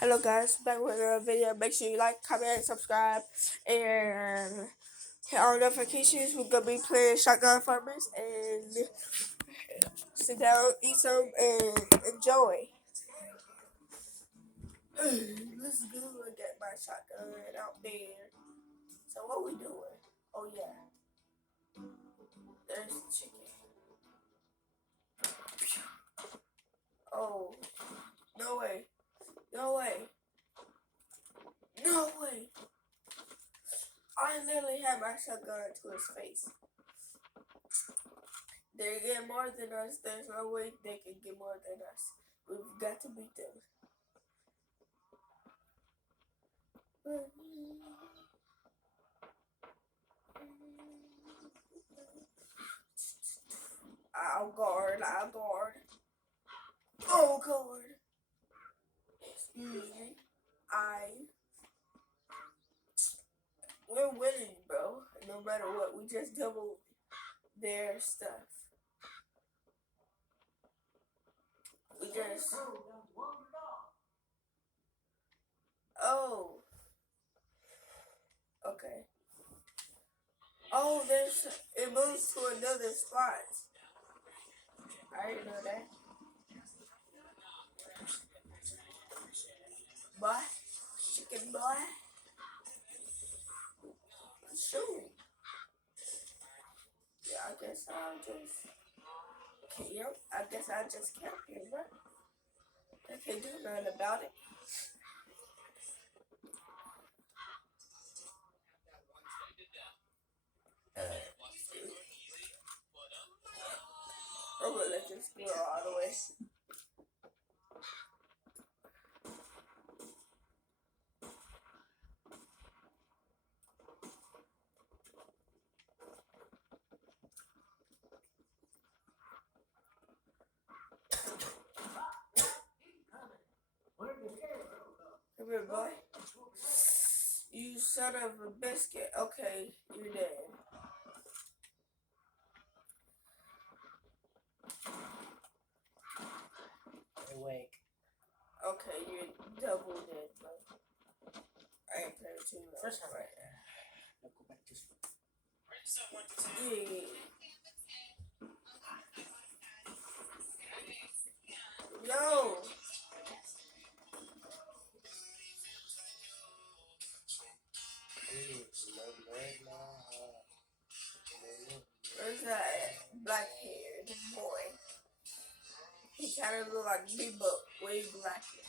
Hello guys, back with another video. Make sure you like, comment, and subscribe, and hit all notifications. We're gonna be playing Shotgun Farmers, and sit down, eat some, and enjoy. Let's go and get my shotgun out there. So what we doing? Oh yeah, there's chicken. Oh, no way, no way, no way. I literally had my shotgun to his face. They get more than us. There's no way they can get more than us. We've got to beat them. I'll guard. Oh, guard. Excuse me. We're winning, bro. No matter what, we just doubled their stuff. We just. Oh. Okay. Oh, it moves to another spot. I didn't know that. Boy. Chicken boy. Shoot. Yeah, I guess I'll just. Yep, I guess I'll just camp here, bro. I can't do nothing about it. I'm gonna let this go all the way. Come here, boy. You son of a biscuit. Okay, you're dead. Awake. Okay, you're double dead, bro. I ain't playing too much. First time right there. Now go back this way. Yeah. Yo. Where's that black haired boy? He kind of look like me, but way blacker.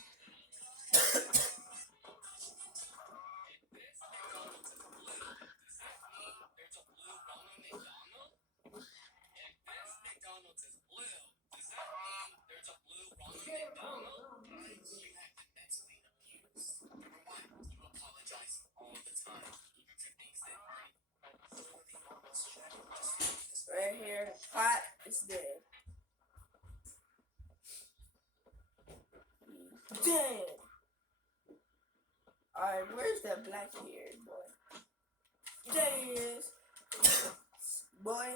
Right here, pot is dead. Dead. Alright, where's that black haired boy? There he is. Boy,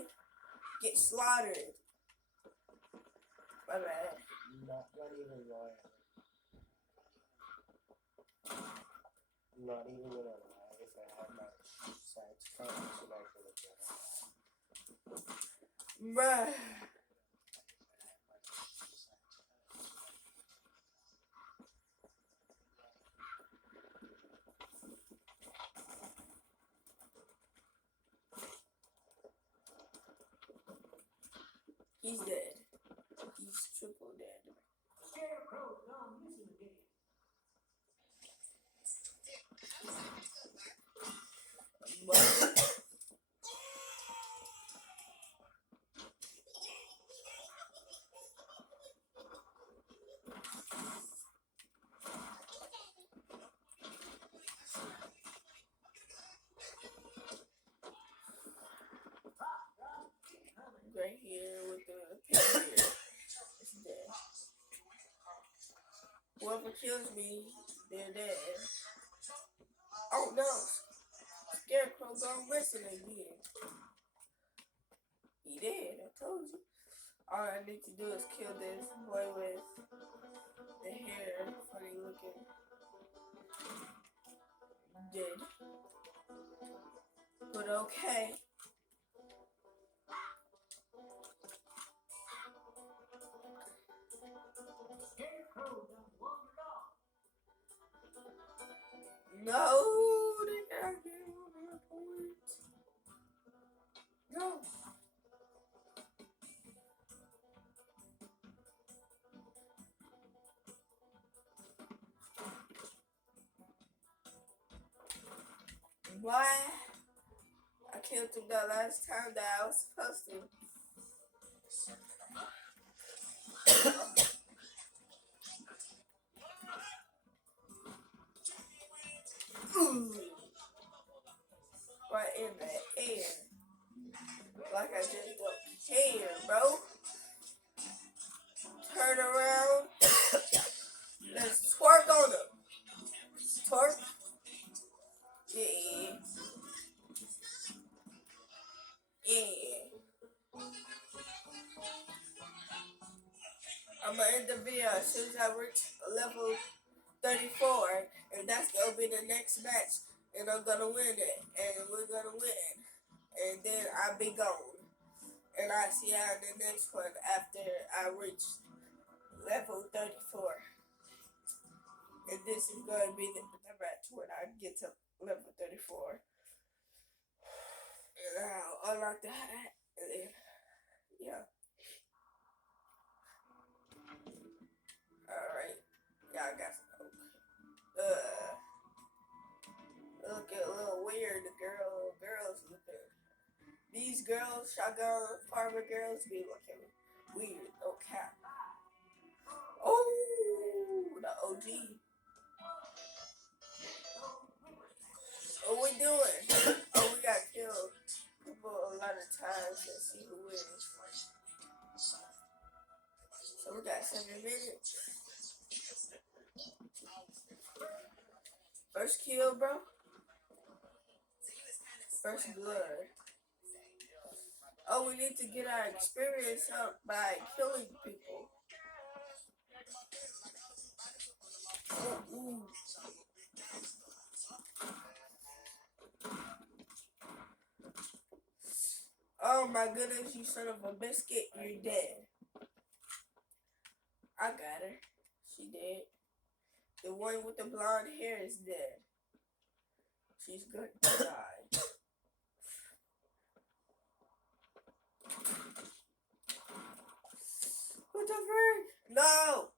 get slaughtered. My bad. Not even lying. Not even gonna lie. If I had my sides cut, so I could have done it. Bruh. He's dead. He's triple dead. But right here with the pig here. It's dead. Whoever kills me, they're dead. Oh no! Scarecrow gone missing again. He did, I told you. All I need to do is kill this boy with the hair, funny looking. did. But okay. No, they gotta get 1 point. No. Why? I killed him that last time that I was supposed to. Ooh. Right in the air. Like I just don't care, bro. Turn around. Let's twerk on him. Twerk. Yeah. Yeah. I'm gonna end the video as soon as I reach level 34, and that's gonna be the next match, and I'm gonna win it, and we're gonna win, and then I'll be gone, and I'll see you in the next one after I reach level 34, and this is gonna be the match when I get to level 34, and I'll unlock the hat, and then, yeah. Alright, yeah, I got some. Looking a little weird. The girls looking. These girls, shotgun farmer girls, be looking weird. No cap. Oh, the OG. What we doing? Oh, we got killed people a lot of times. Let's see who wins. So we got 7 minutes. First kill, bro. First blood. Oh, we need to get our experience up by killing people. Ooh. Oh my goodness, you son of a biscuit, you're dead. I got her. She dead. The one with the blonde hair is dead. She's good to die. What the frick? No!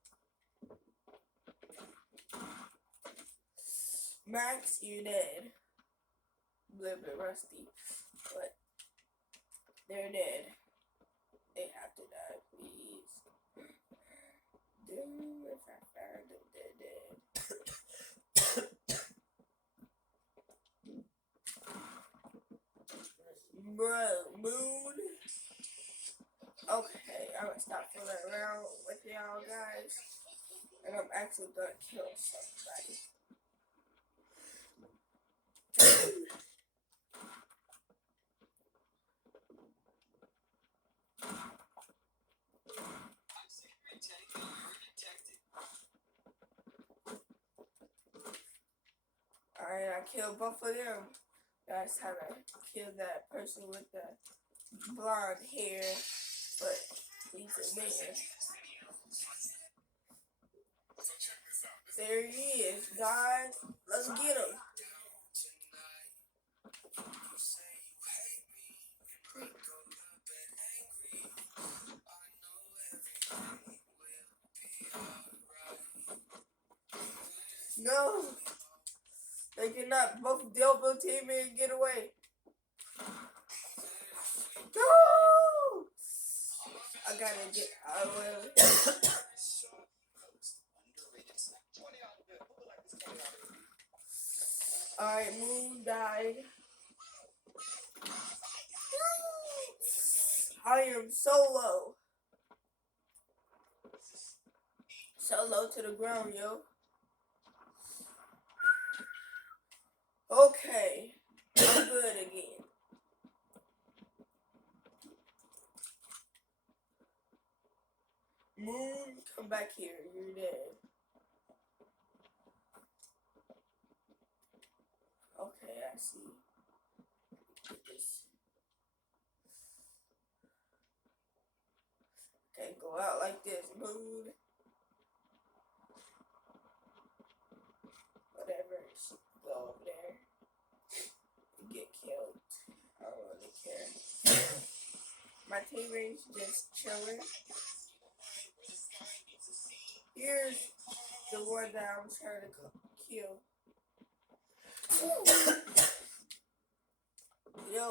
Max, you're dead. A little bit rusty, but they're dead. They have to die, please. Dude, if I find them, they're dead. Bro, Moon. Okay, I'm gonna stop fooling around with y'all guys, and I'm actually gonna kill somebody. Alright, I killed both of them. That's how I killed that person with the blonde hair, but he's a man. There he is, guys. Let's get him. No, they cannot both double team me and get away. No, I gotta get out of the way. Alright, Moon died. I am so low. So low to the ground, yo. Okay, I'm good again. Moon, come back here. You're dead. see. Get this. Okay, go out like this, mood. Whatever, just go over there and get killed. I don't really care. My teammates just chilling. Here's the one that I'm trying to kill. Yo.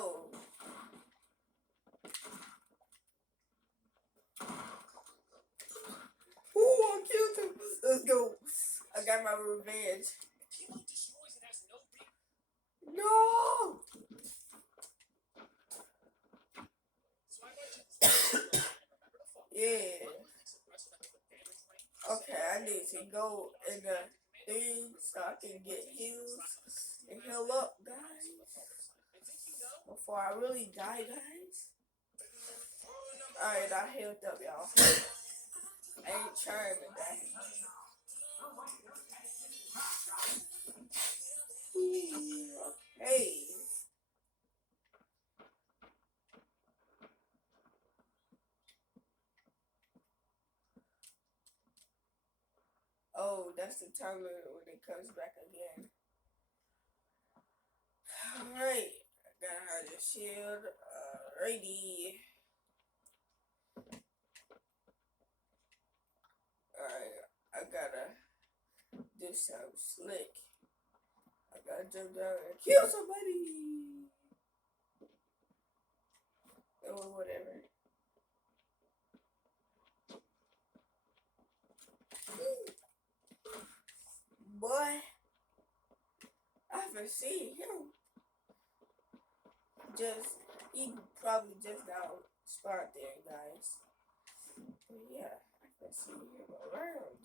Ooh, I killed him. Let's go. I got my revenge. No! Yeah. Okay, I need to go in the thing so I can get heals and heal up, guys. Before I really die, guys. Alright, I healed up, y'all. I ain't trying to die. Okay. Oh, that's the timer when it comes back again. Alright. I got the shield. Ready. Alright. I gotta do something slick. I gotta jump down and kill somebody. Or whatever. Boy, I haven't seen him. He probably just now spawned there, guys. But yeah, I haven't seen him around.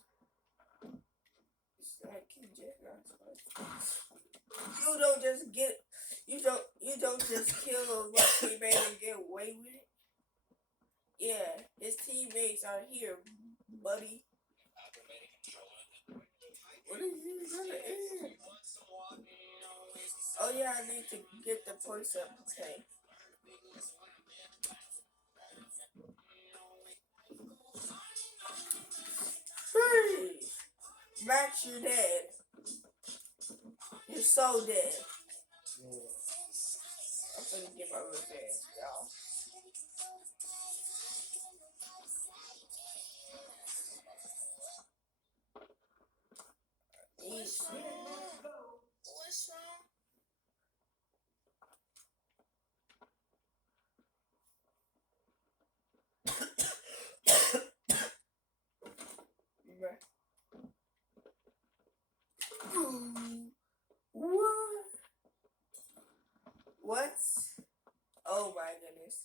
It's like he just not spawned. You don't just kill my teammate and get away with it. Yeah, his teammates are here, buddy. What is he gonna end? Oh yeah, I need to get the points up. Okay. Freeze! Max, you're dead. You're so dead. I'm gonna get my revenge, y'all. What's wrong? What? What? Oh my goodness.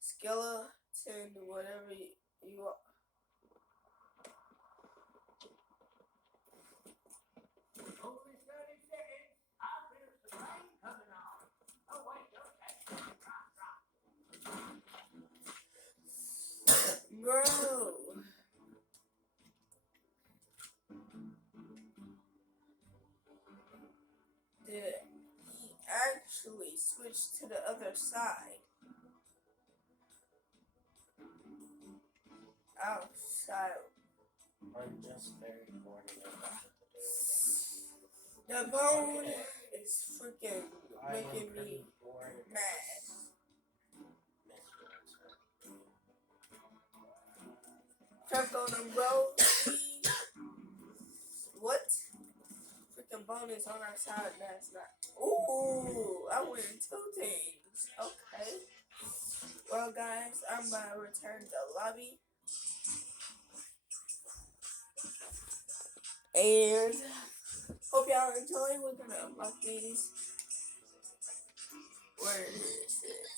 Skeleton, whatever you are. Bro. Did he actually switch to the other side? Outside. I'm just very bored about The bone is freaking making me mad. Check on them, bro. What? Freaking bonus on our side. That's not. Ooh, I win 2 things. Okay. Well, guys, I'm gonna return to the lobby. And hope y'all enjoy. We're gonna unlock these. Where is it?